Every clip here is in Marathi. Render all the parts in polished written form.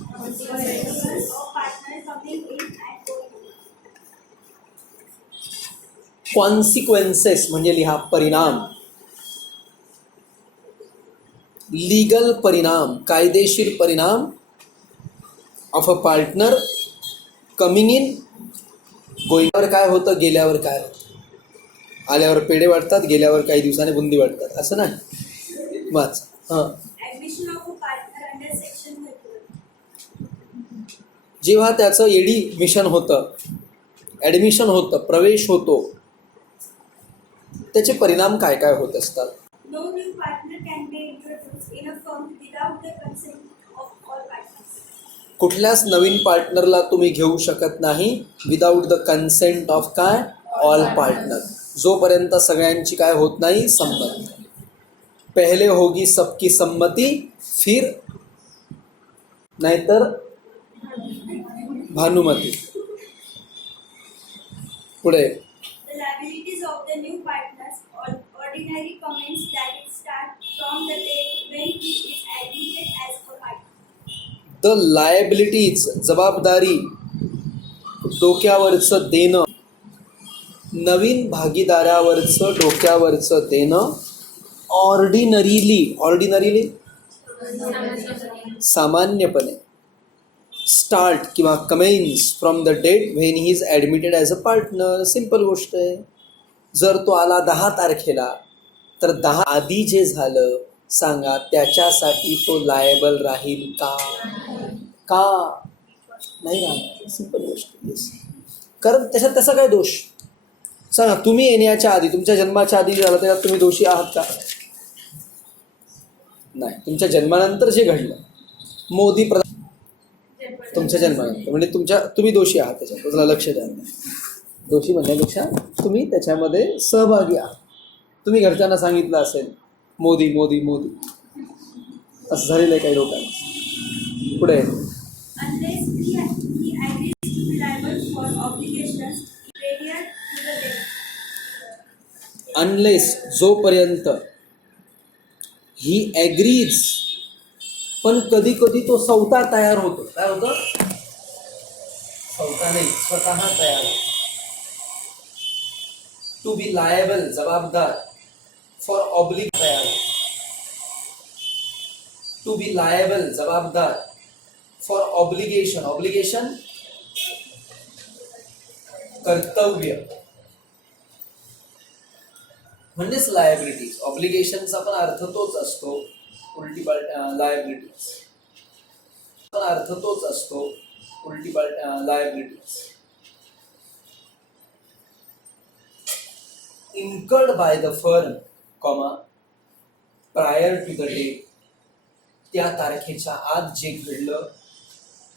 Consequences of partner coming in and going out. Consequences म्हणजे लिहा परिणाम, लीगल परिणाम, कायदेशीर परिणाम of a partner coming in गोईंगवर काय होतं, गेल्यावर काय होतं. आल्यावर पेढे वाटतात, गेल्यावर काही दिवसाने बुंदी वाटतात, असं नाही. वाच. हां. Admission of a partner under section 31. जेव्हा त्याचं एडी मिशन होतं, ॲडमिशन होतं, प्रवेश होतो, त्याचे परिणाम काय काय होत असतात. No new partner can be introduced in a firm without the consent of all partners. कुठल्याच नवीन पार्टनरला तुम्ही घेऊ शकत नाही विदाऊट द कन्सेंट ऑफ काय, ऑल पार्टनर. जोपर्यंत सगळ्यांची काय होत नाही, संमती. पहले होगी सबकी संमती, फिर नाहीतर भानुमती. पुढे The liabilities of the new partners ordinary commence that it start from the date when he is admitted as a partner. The liabilities, जबाबदारी, डोक्यावरचं देणं, नवीन भागीदारावरचं डोक्यावरचं देणं ऑर्डिनरीली सामान्यपणे स्टार्ट किंवा commences from the date when he is admitted as a partner. Simple गोष्ट आहे. जर तो आला 10 तारखेला तर 10 आधी जे झालं सांगा त्याच्यासाठी तो लायबल राहील का? का नाही राहणार. सिम्पल गोष्ट. येस. कारण त्याच्यात त्याचा काय दोष सांगा. तुम्ही येण्याच्या आधी, तुमच्या जन्माच्या आधी झालं त्याच्यात तुम्ही दोषी आहात का? नाही. तुमच्या जन्मानंतर जे घडलं, मोदी प्रधान तुमच्या जन्मानंतर, म्हणजे तुम्ही दोषी आहात त्याच्यात. त्याला लक्ष द्या. दोषी म्हणण्यापेक्षा तुम्ही त्याच्यामध्ये सहभागी आहात. तुम्ही घरच्यांना सांगितलं असेल मोदी मोदी मोदी, असं झालेलं आहे काही लोकांना. पुढे Unless he agrees to be liable for obligations prior to the date. Unless, जोपर्यंत ही ॲग्रीज, पण कधी कधी तो स्वतः तयार होतो. काय होतं? स्वतः नाही, स्वतः तयार होतो. टू बी लायबल, जबाबदार, फॉर तयार होतो. टू बी लायबल, जबाबदार, फॉर ऑब्लिगेशन कर्तव्य म्हणजेच लायबिलिटीज. ऑब्लिगेशनचा पण अर्थ तोच असतो, उलटी लायबिलिटीज पण अर्थ तोच असतो, उलटी liabilities. Incurred by the firm, prior to the date, त्या तारखेच्या आत जे घडलं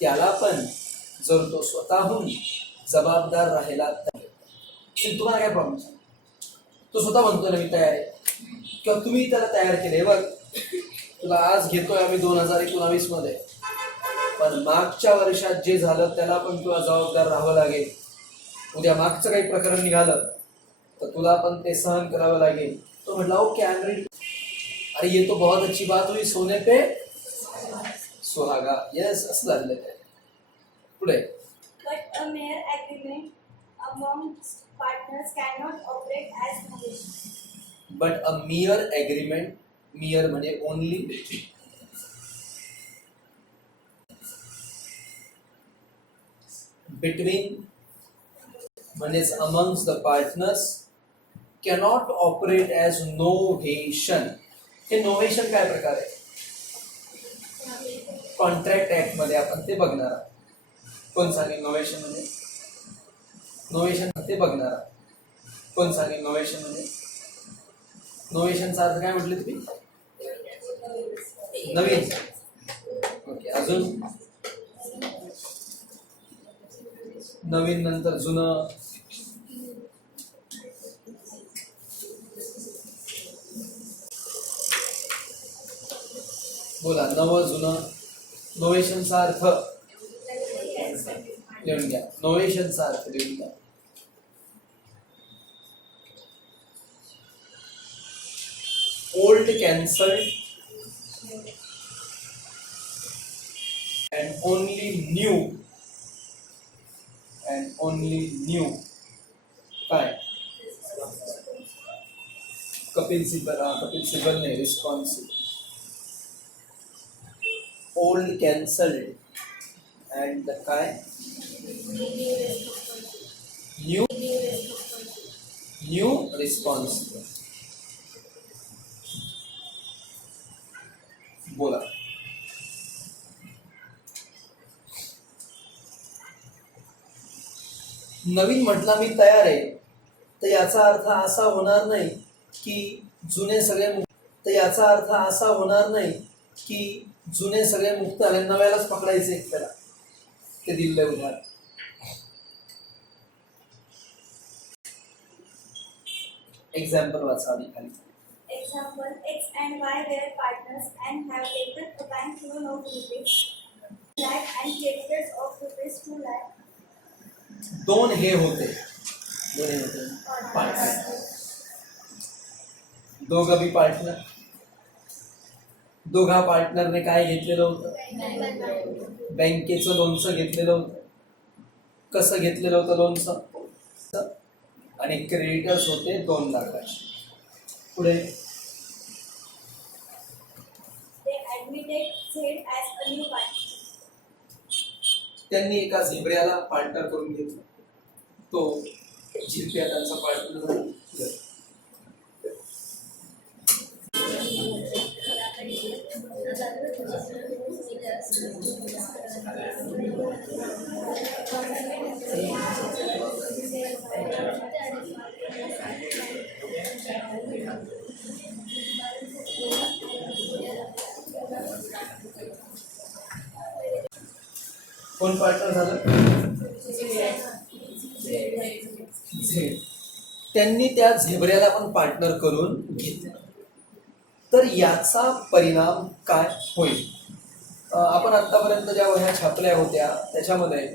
त्याला पण जर तो स्वतःहून जबाबदार राहिला तर तुम्हाला काय प्रॉब्लेम? तो स्वतः म्हणतोय ना मी तयार आहे, किंवा तुम्ही त्याला तयार केले. बघ तुला आज घेतोय आम्ही 2019 मध्ये, पण मागच्या वर्षात जे झालं त्याला पण तुला जबाबदार राहावं लागेल. उद्या मागचं काही प्रकरण निघालं तर तुला पण ते सहन करावं लागेल. तो म्हटला ओके आय एम रेडी. अरे ये तो बहुत अच्छी बात हुई, सोने पे सुहागा. यस, असं झालेलं आहे. पुढे But a mere agreement amongst partners cannot operate as novation. But a mere agreement, mere म्हणजे ओनली, बिटवीन म्हणजेच amongst the partners cannot operate as novation. हे नोव्हेशन काय प्रकार आहे? कॉन्ट्रॅक्ट ऍक्ट मध्ये आपण ते बघणार आहोत. कोण सांगेल नोव्हेशन मध्ये? नोव्हेशन ते बघणार आहोत. कोण सांगेल नोव्हेशन मध्ये? नोव्हेशनचा अर्थ काय म्हटले तुम्ही? नवीन. ओके, अजून नवीन नंतर जुनं. बोला, नवं जुनं. नोव्हेशनचा अर्थ लिहून घ्या. नोव्हेशनचा अर्थ लिहून घ्या. Old cancelled, and only new काय कपिल सिब्बल ने रिस्पॉन्सिबल ओल्ड कॅन्सल्ड अँड काय न्यू रिस्पॉन्सिबल. बोला. नवीन म्हटला मी तयार आहे तर याचा अर्थ असा होणार नाही की जुने सगळे तर याचा अर्थ असा होणार नाही की जुने सगळे मुक्त आले नव्यालाच पकडायचे त्याला. ते दिलं उदाहरण. एक्झाम्पल वाचा आधी खाली. Example, X and Y were partners and have taken a bank loan of rupees lakh and creditors of rupees 2 lakh. दोन हे होते पार्टनर. दोघं बी पार्टनर. दोघा पार्टनरने काय घेतलेलं होतं? बँकेचं लोनचं घेतलेलं होतं. कसं घेतलेलं होतं लोनचं? आणि क्रेडिटर्स होते 2 लाखाचे. पुढे They admitted Z as a new partner. त्यांनी एका झेब्र्याला पार्टनर करून घेतलं. तो झिरप्या त्यांचा पार्टनर झाला. कोण पार्टनर झालं? झेड. त्यांनी त्या झेब्र्याला पण पार्टनर करून घेतलं. तर याचा परिणाम काय होईल? आपण आतापर्यंत ज्या वह्या छापल्या होत्या त्याच्यामध्ये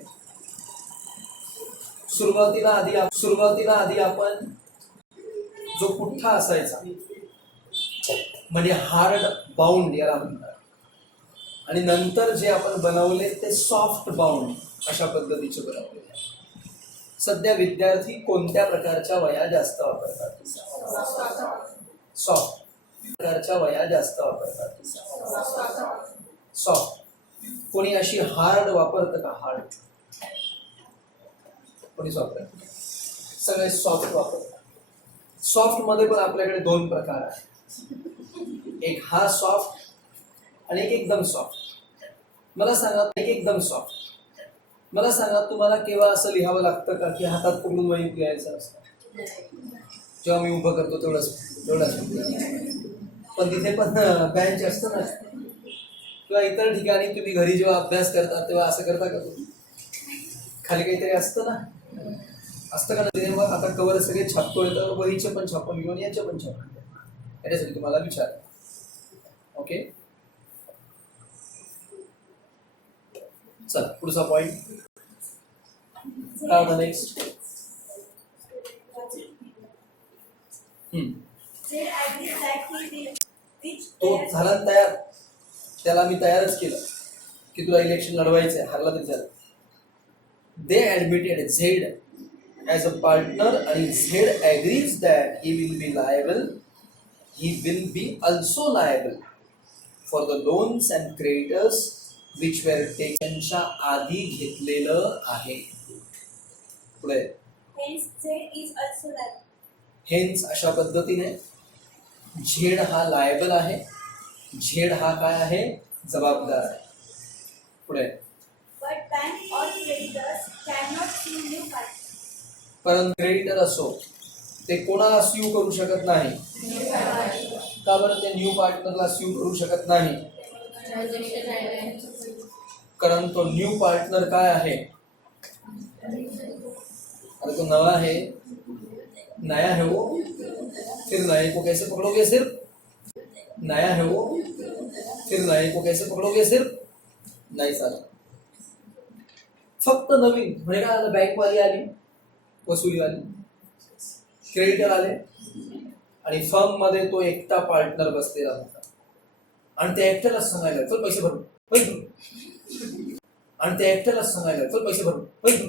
सुरुवातीला आधी आपण जो पुठ्ठा असायचा म्हणजे हार्ड बाउंड याला म्हणतात आणि नंतर जे आपण बनवले ते सॉफ्ट बाउंड अशा पद्धतीचे बनवले. सध्या विद्यार्थी कोणत्या प्रकारच्या वह्या जास्त वापरतात? सॉफ्ट प्रकारच्या वह्या जास्त वापरतात. सॉफ्ट. कोणी अशी हार्ड वापरतं का? हार्ड कोणी वापरत? सगळे सॉफ्ट वापरतात. सॉफ्ट मध्ये पण आपल्याकडे 2 प्रकार आहेत. एक हा सॉफ्ट आणि एक एकदम सॉफ्ट. मला सांगा एकदम सॉफ्ट. मला सांगा तुम्हाला केव्हा असं लिहावं लागतं का की हातात पकडून वही लिहायचं असतं? जेव्हा मी उभं करतो तेवढंच. पण तिथे पण बेंच असतं ना किंवा इतर ठिकाणी तुम्ही घरी जेव्हा अभ्यास करता तेव्हा असं करता का तुम्ही? खाली काहीतरी असतं ना का? तेव्हा आता कवर सगळे छापतोय तर वहीचे पण छापून घेऊन याचे पण छापून घेऊन याच्यासाठी तुम्हाला विचार. ओके चल पुढचा पॉइंट काय होता नेक्स्ट? तो झाला तयार. त्याला मी तयारच केलं की तुला इलेक्शन लढवायचंय. हारला तरी झालं. They admitted Z as a partner आणि Z agrees that he will be also liable for the loans and creditors which were taken च्या आधी घेतलेलं आहे. पुढे Hence, Z is also liable. Hence अशा पद्धतीने झेड हा लायबल आहे. झेड हा काय आहे? जबाबदार आहे. पुढे But bank or creditors cannot sue new partner. परंतु क्रेडिटर असो ते कोणाला स्यू करू शकत नाही. का बरं ते न्यू पार्टनरला स्यू करू शकत नाही? कारण तो न्यू पार्टनर काय आहे? अरे तो नवा है, नया है वो. फिर नए को कैसे पकड़ोगे? सिर्फ नया है वो. फिर नए को कैसे पकड़ोगे? सिर्फ नाही चालत. फक्त नवीन म्हणजे काय झालं? बँकवाली आली, वसुलीवाली, क्रेडिटर आले आणि फर्म मध्ये तो एकटा पार्टनर बसलेला होता आणि त्या एकट्यालाच सांगायला चल पैसे भरून पैसे आणि त्या एकट्यालाच सांगायला चल पैसे भरून पैसे.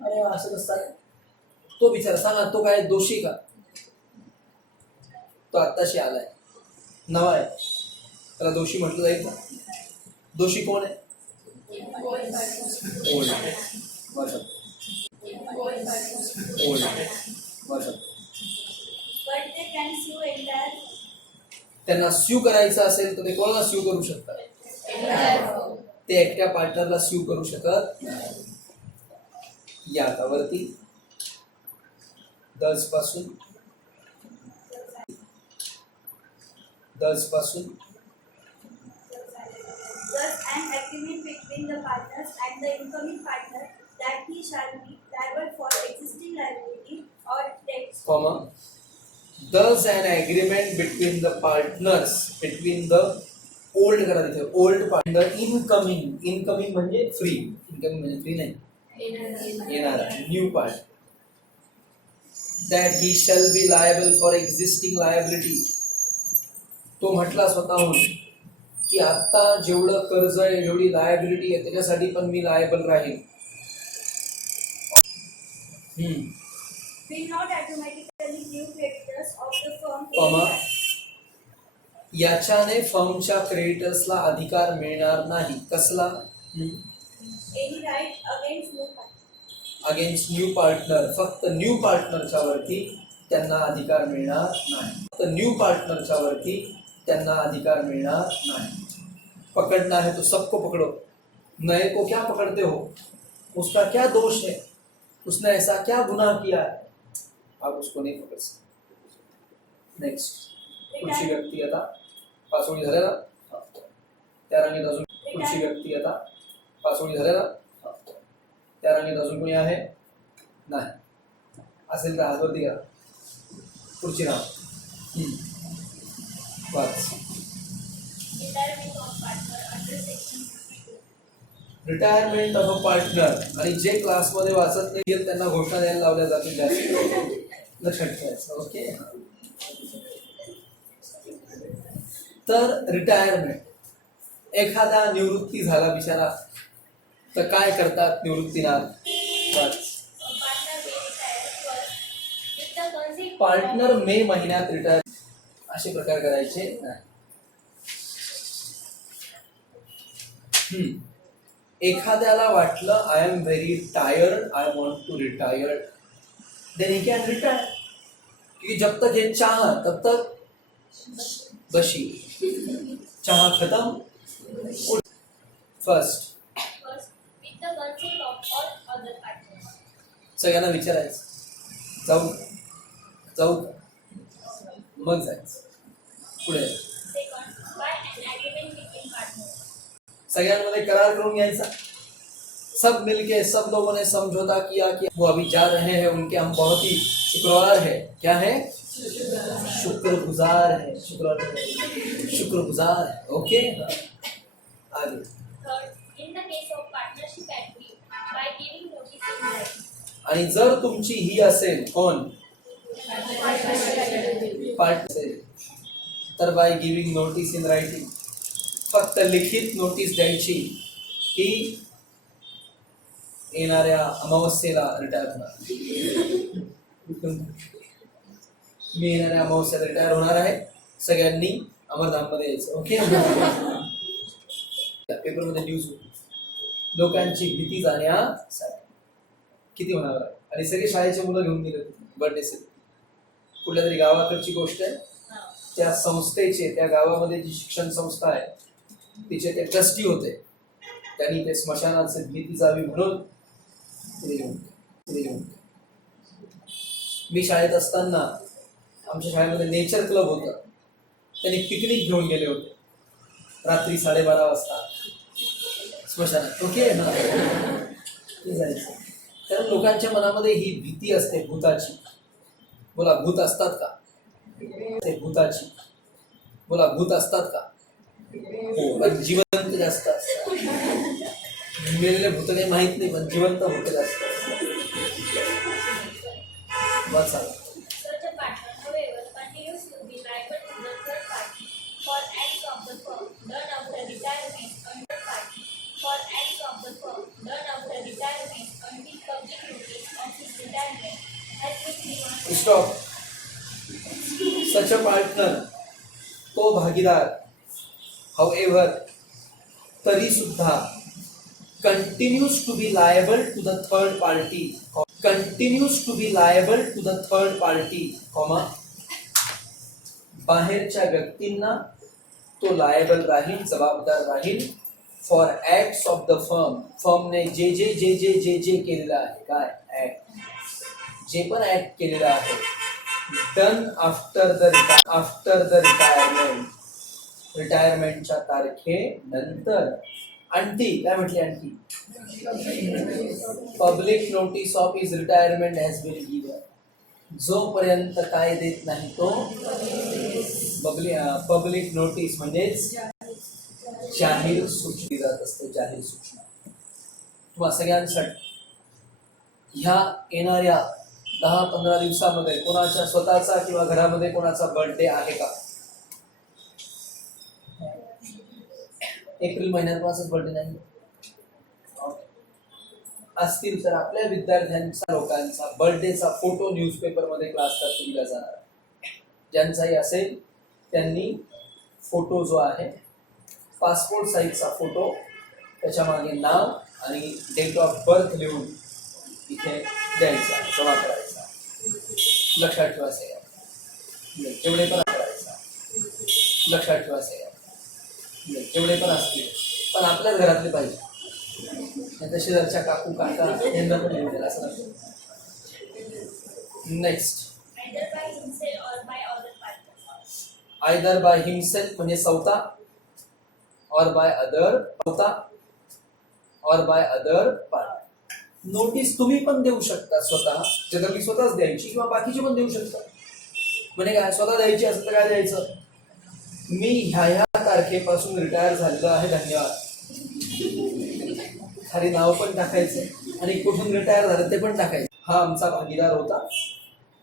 अरे असं नसतं. तो बिचारा सांगा तो काय दोषी का? तो आत्ताशी आलाय, नवा आहे, त्याला दोषी म्हटलं जाईल का? दोषी कोण आहे? ओल्ड वर्षात ओल्ड वर्षात. But they can sue entire त्यांना स्यू करायचं असेल तर ते कोणाला स्यू करू शकतात? ते एकट्या पार्टनरला स्यू करू शकत नाही. या वरती दस पासून thus an agreement between the partners and the incoming partner that he shall be liable for existing liability or debts. comma thus an agreement between the partners between the old करा तिथे old partner incoming म्हणजे फ्री, incoming म्हणजे फ्री नाही, येणारा new part, that he shall be liable for existing liability. तो म्हटला स्वतःहून की आता जेवढं कर्ज आहे जेवढी लायबिलिटी आहे त्याच्यासाठी पण मी लायबल राहील. Will not automatically give creditors of the firm comma याच्याने फर्मच्या क्रेडिटर्सला अधिकार मिळणार नाही. कसला? any right against no partner. Against new partner. फक्त न्यू पार्टनरच्या वरती त्यांना अधिकार मिळणार नाही. फक्त न्यू पार्टनरच्या वरती त्यांना अधिकार मिळणार नाही. पकड़ना है तो सबको पकड़ो, नए को क्या पकड़ते हो? उसका क्या दोष है? उसने ऐसा क्या गुनाह किया है? आप उसको नहीं पकड़ सकते. नेक्स्ट पुढची व्यक्ती आता पाच ओळी झाल्या ना, त्या रांगेत अजून पुढची व्यक्ती आता पाच ओळी झाल्या ना, त्या रांगेत अजून कोणी आहे? नाही. असेल तर हातवरती करा. पुढची नाव वाच. Retirement of partner under section 52. Retirement of a partner. आणि जे क्लासमध्ये वाचत नाही त्यांना घोषणा द्यायला लावल्या जातील जास्त लक्षात ठेवायचं. ओके. तर रिटायरमेंट, एखादा निवृत्ती झाला बिचारा तर काय करतात निवृत्तीनाथ? पार्टनर मे महिन्यात रिटायर असे प्रकार करायचे नाही. एखाद्याला वाटलं I am very tired, I want to retire, then he can retire. क्योंकि जब तक ये चाह तब तक बशी, चाह खत्म. First With the consent of all other partners. सगळ्यांना विचारायचं जाऊ मग जायचं पुढे. Second, by an agreement between partners. सगळ्यांमध्ये करार करून घ्यायचा. सब मिलके सब लोगों ने समझौता किया कि वो अभी जा रहे हैं, उनके हम बहुत ही शुक्रवार है. क्या है? शुक्रगुजार है. शुक्रगुजार है. ओके. आगे. Third, in the case of partnership agreement, by giving notice in writing. आणि जर तुमची ही असेल कोण पार्टनर तर by giving notice in writing. फक्त लिखित नोटीस द्यायची की येणाऱ्या अमावस्येला रिटायर होणार. मी येणाऱ्या अमावस्येला रिटायर होणार आहे, सगळ्यांनी अमरधाममध्ये यायचं. ओके. पेपरमध्ये न्यूज होती लोकांची भीती जाण्यासाठी. किती होणार आहे? आणि सगळे शाळेचे मुलं घेऊन गेले बर्थडे सेलिब्रेट. कुठल्या तरी गावाकडची गोष्ट आहे. त्या संस्थेचे, त्या गावामध्ये जी शिक्षण संस्था आहे तिचे ते ट्रस्टी होते. त्यांनी ते स्मशानाचे भीती जावी म्हणून ते घेऊन. मी शाळेत असताना आमच्या शाळेमध्ये नेचर क्लब होता. त्यांनी पिकनिक घेऊन गेले होते रात्री 12:30 वाजता स्मशानात. ओके ना. ते जायचं. कारण लोकांच्या मनामध्ये ही भीती असते भूताची. बोला भूत असतात का? ते भूताची. बोला भूत असतात का? हो, पण जिवंत जास्त असतात. मेलेले भूत काही माहित नाही, पण जिवंत भूत जास्त असतात. बस सांगा. Such a partner, however, continues to be liable to the third party for acts of the firm. Stop. Such a partner, तो भागीदार, however, तरी सुद्धा continues to be liable to the third party, continues to be liable to the third party, बाहेरच्या व्यक्तींना तो लायबल राहील, जबाबदार राहील for acts of the firm. फर्मने जे जे जे जे जे जे केलेलं आहे, काय ऍक्ट, जे पण ऍक्ट केलेलं आहे, डन आफ्टर द रिटायरमेंट, रिटायरमेंटच्या तारखेनंतर. आणखी काय म्हटली, आणखी public notice of his retirement has been given. जोपर्यंत काय देत नाही तो पब्लिक नोटीस म्हणजेच जाहीर सूचना जात असते, जाहीर सूचना. तुम्हा सगळ्यांसाठी ह्या येणाऱ्या 10-15 दिवसामध्ये कोणाच्या स्वतःचा किंवा घरामध्ये कोणाचा बर्थडे आहे का? एप्रिल महिन्यात बर्थडे नाही असतील तर आपल्या विद्यार्थ्यांचा, लोकांचा बर्थडेचा फोटो न्यूजपेपर मध्ये क्लासला दिला जाणार. ज्यांचाही असेल त्यांनी फोटो जो आहे, पासपोर्ट साईजचा फोटो, त्याच्या मागे नाव आणि डेट ऑफ बर्थ लिहून इथे द्यायचा, जमा करायचा. लक्षात ठेवा साहेब, जेवढे पण करायचा, लक्षात ठेवा साहेब, जेवढे पण असतील पण आपल्याच घरातले पाहिजे. शेजारच्या काकू काका यांना पण लिहून द्यायला असं नसतं. नेक्स्ट, आयदर बाय हिमसेल्फ म्हणजे स्वतः, और बाय अदर पार्ट. नोटीस तुम्ही पण देऊ शकता स्वतः, जर मी स्वतःच द्यायची किंवा बाकीचे पण देऊ शकता. म्हणजे काय, स्वतः द्यायची असेल तर काय द्यायचं, मी ह्या तारखेपासून रिटायर झालेलो आहे, धन्यवाद. खाली नाव पण टाकायचं आणि कुठून रिटायर झालं ते पण टाकायचं. हा आमचा भागीदार होता,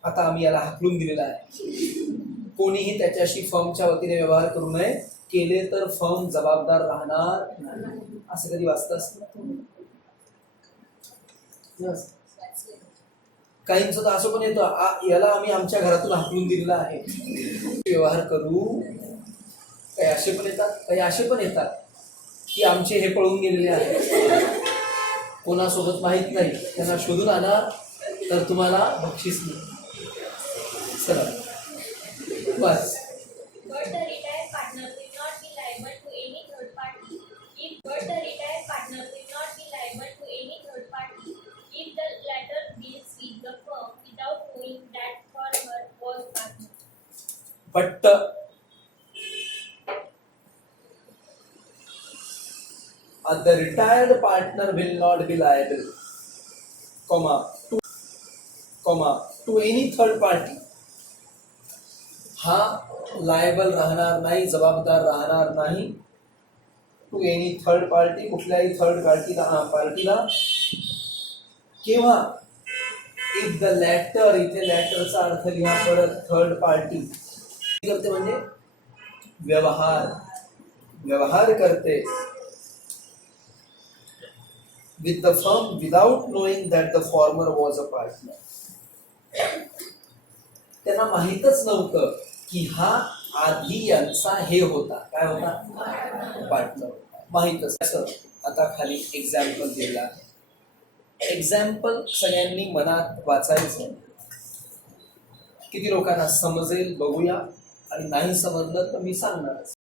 आता आम्ही याला हाकलून दिलेला आहे. कोणीही त्याच्याशी फर्मच्या वतीने व्यवहार करू नये, केले तर फर्म जबाबदार राहणार नाही. असं कधी वाचतं असतं? काहींचं तर असं पण येतं, याला आम्ही आमच्या घरातून हाकलून दिलेला आहे, व्यवहार करू. काही असे पण येतात, काही असे पण येतात की आमचे हे पळून गेलेले आहेत, कोणासोबत माहीत नाही, त्यांना शोधून आणा तर तुम्हाला बक्षीस मिळेल. चला बस. But the retired partner will not be liable, to any third party. हा लायबल राहणार नाही, जबाबदार राहणार नाही. टू एनी थर्ड पार्टी, कुठल्याही थर्ड पार्टीला. केव्हा, इफ द लॅटर, इथे लॅटरचा अर्थ लिहा परत, थर्ड पार्टी करते म्हणजे व्यवहार करते with the firm without knowing that the former was a partner. त्यांना माहीतच नव्हतं की हा आधी यांचा हे होता, काय होता, पार्टनर. माहीतच असं. आता खाली एक्झाम्पल दिलेलं आहे. एक्झाम्पल सगळ्यांनी मनात वाचायचं. किती लोकांना समजेल बघूया, आणि नाही समजलं तर मी सांगणारच.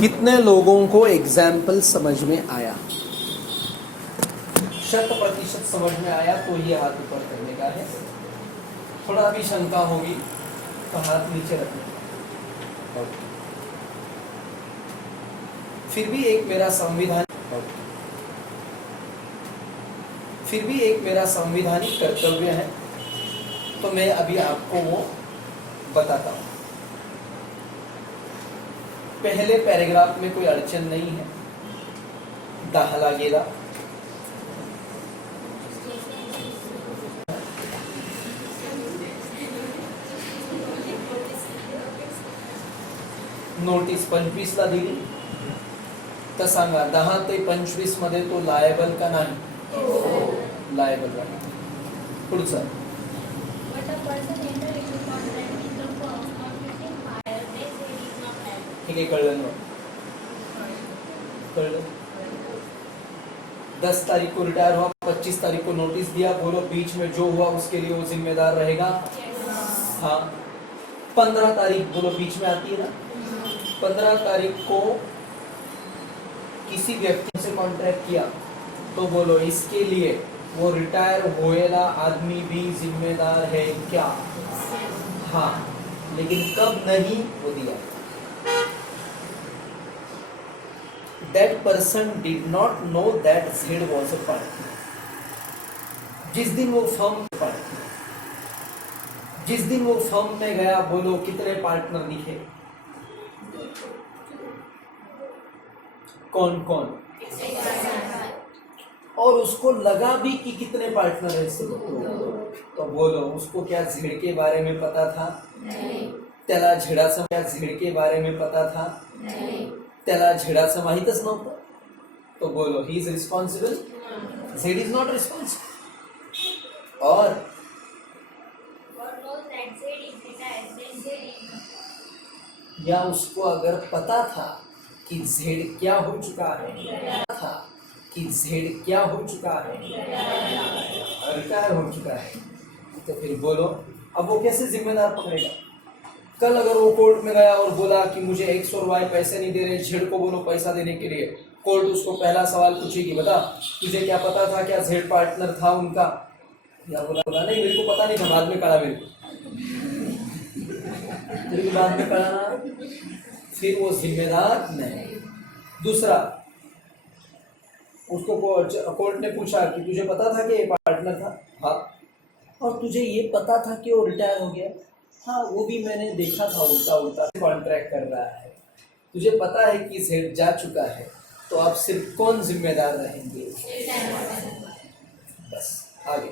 कितने लोगों को एग्जाम्पल समझ में आया? 100% समझ में आया तो ये हाथ ऊपर करने का है। थोड़ा भी शंका होगी तो हाथ नीचे रखने का। फिर भी एक मेरा संविधानिक कर्तव्य है, तो मैं अभी आपको वो बताता हूँ। पहले पैराग्राफ में कोई अड़चन नहीं है। दाहला गेला, नोटीस 25 ला दिली तर सांगा 10 ते 25 मध्ये तो लायबल का नाही? लायबल राहील. पुढचं ठीक आहे, कळलं ना? कळलं. 10 तारीख को रिटायर हुआ, 25 तारीख को नोटिस दिया, बोलो बीच में जो हुआ उसके लिए वो जिम्मेदार रहेगा? हाँ. 15 तारीख बोलो बीच में आती है ना? 15 तारीख को किसी व्यक्ति से कॉन्ट्रैक्ट किया तो बोलो इसके लिए वो रिटायर होएला आदमी भी जिम्मेदार है क्या? हाँ. लेकिन कब नहीं वो दिया. That person did not know that Z was a partner. जिस दिन वो फर्म में गया, बोलो कितने पार्टनर दिखे? कौन कौन? और उसको लगा भी कि कितने पार्टनर है इससे, तो बोलो उसको क्या झेड़ के बारे में पता था? नहीं. त्याला झेडाचं क्या झेड़ के बारे में पता था? नहीं. त्याला झेडाचं माहीतच नव्हतं, तो बोलो he is responsible? Z is not responsible. और या उसको अगर पता था कि झेड क्या हो चुका है, रिटायर हो चुका है, तो फिर बोलो अब वो कैसे जिम्मेदार पकड़ेगा? कल अगर वो कोर्ट में गया और बोला कि मुझे X और Y पैसे नहीं दे रहे, झेड को बोलो पैसा देने के लिए, कोर्ट उसको पहला सवाल पूछेगी, बता तुझे क्या पता था क्या झेड पार्टनर था उनका? या बोला नहीं मेरे को पता नहीं था, बाद में कहा मेरे को बाद में कहा, फिर वो जिम्मेदार नहीं. दूसरा, उसको कोर्ट ने पूछा कि तुझे पता था कि ये पार्टनर था? हाँ. और तुझे ये पता था कि वो रिटायर हो गया? हाँ, वो भी मैंने देखा था, उल्टा कॉन्ट्रैक्ट कर रहा है. तुझे पता है कि झेड जा चुका है, तो अब सिर्फ कौन जिम्मेदार रहेंगे? बस. आगे